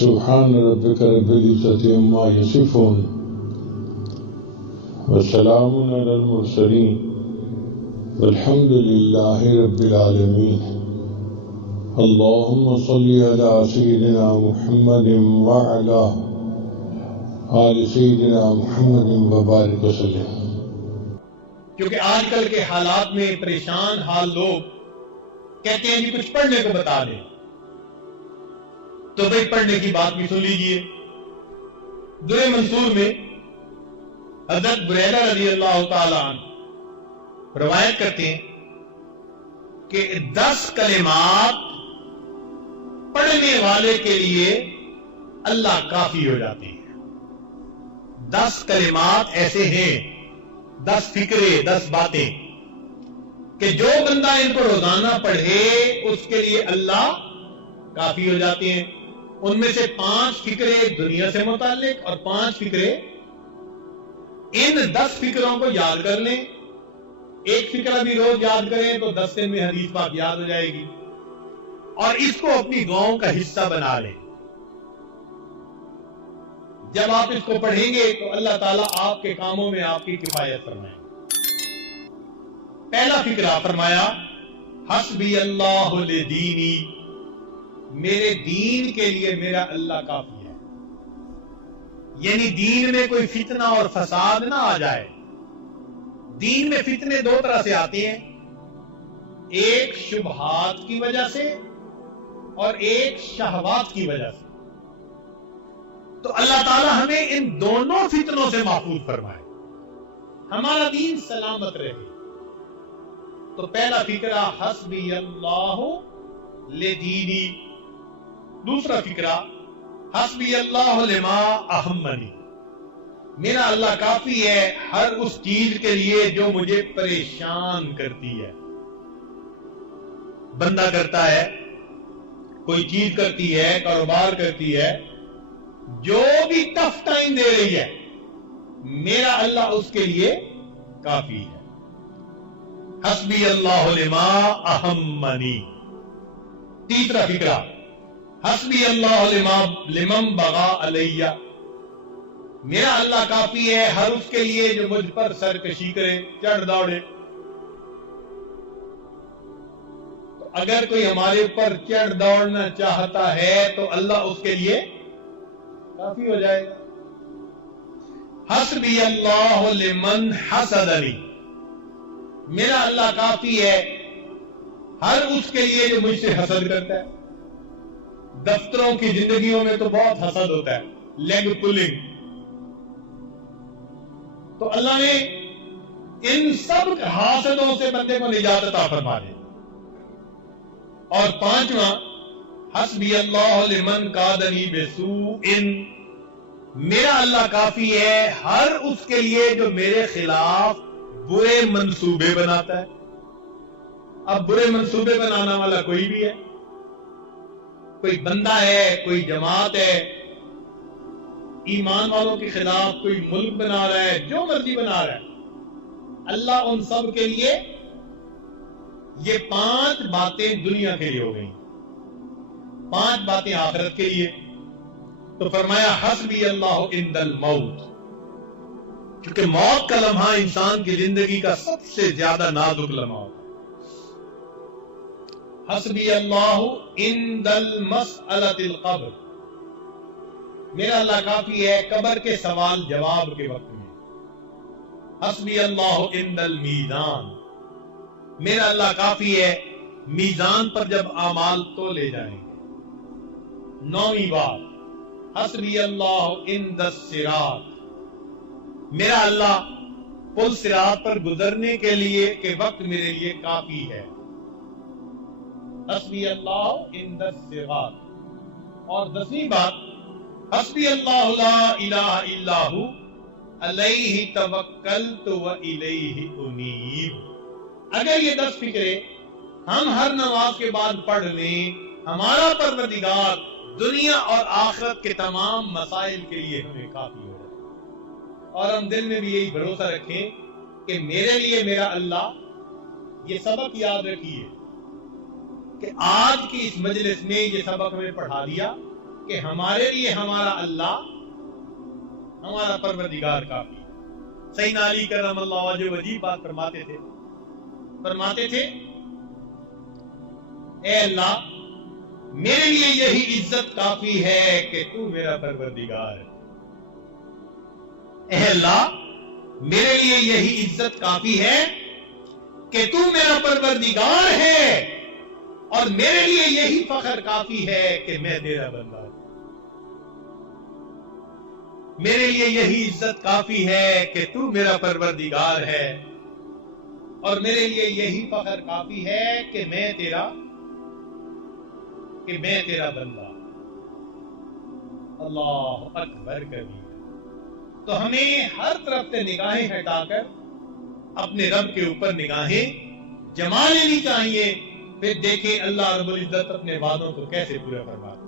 سبحان ربك رب العزة عما يصفون وسلام على المرسلين والحمد لله رب العالمين. اللهم صل على سيدنا محمد وعلى آل سيدنا محمد وبارك وسلم. کیونکہ آج کل کے حالات میں پریشان حال لوگ کہتے ہیں کہ کچھ پڑھنے کو بتا دیں، تو بھائی پڑھنے کی بات بھی سن لیجئے. درِ منصور میں حضرت بریرہ رضی اللہ تعالی عنہ روایت کرتے ہیں کہ 10 کلمات پڑھنے والے کے لیے اللہ کافی ہو جاتے ہیں. 10 کلمات ایسے ہیں، 10 فکرے، 10 باتیں کہ جو بندہ ان کو روزانہ پڑھے اس کے لیے اللہ کافی ہو جاتے ہیں. ان میں سے 5 فکرے دنیا سے متعلق اور 5 فکرے. ان 10 فکروں کو یاد کر لیں، ایک فکرہ بھی روز یاد کریں تو 10 دن میں حدیث پاک یاد ہو جائے گی، اور اس کو اپنی دعاؤں کا حصہ بنا لیں. جب آپ اس کو پڑھیں گے تو اللہ تعالیٰ آپ کے کاموں میں آپ کی کفایت فرمائیں گے. پہلا فکرہ فرمایا حسبی اللہ لدینی، میرے دین کے لیے میرا اللہ کافی ہے. یعنی دین میں کوئی فتنہ اور فساد نہ آ جائے. دین میں فتنے 2 طرح سے آتے ہیں، ایک شبہات کی وجہ سے اور ایک شہوات کی وجہ سے. تو اللہ تعالی ہمیں ان دونوں فتنوں سے محفوظ فرمائے، ہمارا دین سلامت رہے. تو پہلا فکرہ حسبی اللہ لدینی. دوسرا فکرہ حسبی اللہ لما اہمنی، میرا اللہ کافی ہے ہر اس چیز کے لیے جو مجھے پریشان کرتی ہے. بندہ کرتا ہے، کوئی چیز کرتی ہے، کاروبار کرتی ہے، جو بھی ٹف ٹائم دے رہی ہے، میرا اللہ اس کے لیے کافی ہے. حسبی اللہ لما اہمنی. تیسرا فکرہ حسبی اللہ لمن بغا علیہ، میرا اللہ کافی ہے ہر اس کے لیے جو مجھ پر سرکشی کرے، چڑھ دوڑے. تو اگر کوئی ہمارے اوپر چڑھ دوڑنا چاہتا ہے تو اللہ اس کے لیے کافی ہو جائے گا. حسبی اللہ لمن حسدنی، میرا اللہ کافی ہے ہر اس کے لیے جو مجھ سے حسد کرتا ہے. دفتروں کی زندگیوں میں تو بہت حسد ہوتا ہے، لیگ پولنگ. تو اللہ نے ان سب حاسدوں سے بندے کو نجات عطا فرما دے. اور 5واں حسبی اللہ لمن کادنی بسوء، میرا اللہ کافی ہے ہر اس کے لیے جو میرے خلاف برے منصوبے بناتا ہے. اب برے منصوبے بنانا والا کوئی بھی ہے، کوئی بندہ ہے، کوئی جماعت ہے، ایمان والوں کے خلاف کوئی ملک بنا رہا ہے، جو مرضی بنا رہا ہے. اللہ ان سب کے لیے، یہ 5 باتیں دنیا کے لیے ہو گئی، 5 باتیں آخرت کے لیے. تو فرمایا حسبی اللہ عند الموت، کیونکہ موت کا لمحہ انسان کی زندگی کا سب سے زیادہ نازک لمحہ ہوتا ہے. حسبی اللہ عند المسألۃ القبر، میرا اللہ کافی ہے قبر کے سوال جواب کے وقت میں. حسبی اللہ عند المیزان، میرا اللہ کافی ہے میزان پر جب اعمال تولے جائیں گے. 9ویں بات حسبی اللہ عند الصراط، میرا اللہ پل صراط پر گزرنے کے لیے کے وقت میرے لیے کافی ہے. حسبی اللہ عند الصراط. اور 10ویں بات حسبی اللہ لا الہ الا ہو علیہ توکلت و الیہ انیب. اگر یہ 10 فکرے ہم ہر نماز کے بعد پڑھ لیں، ہمارا پروردگار دنیا اور آخرت کے تمام مسائل کے لیے ہمیں کافی ہو جائے. اور ہم دل میں بھی یہی بھروسہ رکھیں کہ میرے لیے میرا اللہ. یہ سبق یاد رکھیے کہ آج کی اس مجلس میں یہ سبق ہمیں پڑھا دیا کہ ہمارے لیے ہمارا اللہ ہمارا پروردگار کافی ہے. سیدنا علی کرم اللہ وجہ عجیب بات فرماتے تھے اے اللہ میرے لیے یہی عزت کافی ہے کہ تو میرا پروردگار ہے. اے اللہ میرے لیے یہی عزت کافی ہے کہ تو میرا پروردگار ہے اور میرے لیے یہی فخر کافی ہے کہ میں تیرا بندہ ہوں. میرے لیے یہی عزت کافی ہے کہ تو میرا پروردگار ہے اور میرے لیے یہی فخر کافی ہے کہ میں تیرا بندہ. اللہ اکبر کبیر. تو ہمیں ہر طرف سے نگاہیں ہٹا کر اپنے رب کے اوپر نگاہیں جما لینی چاہیے. پھر دیکھیں اللہ رب العزت اپنے وعدوں کو کیسے پورا فرماتا ہے.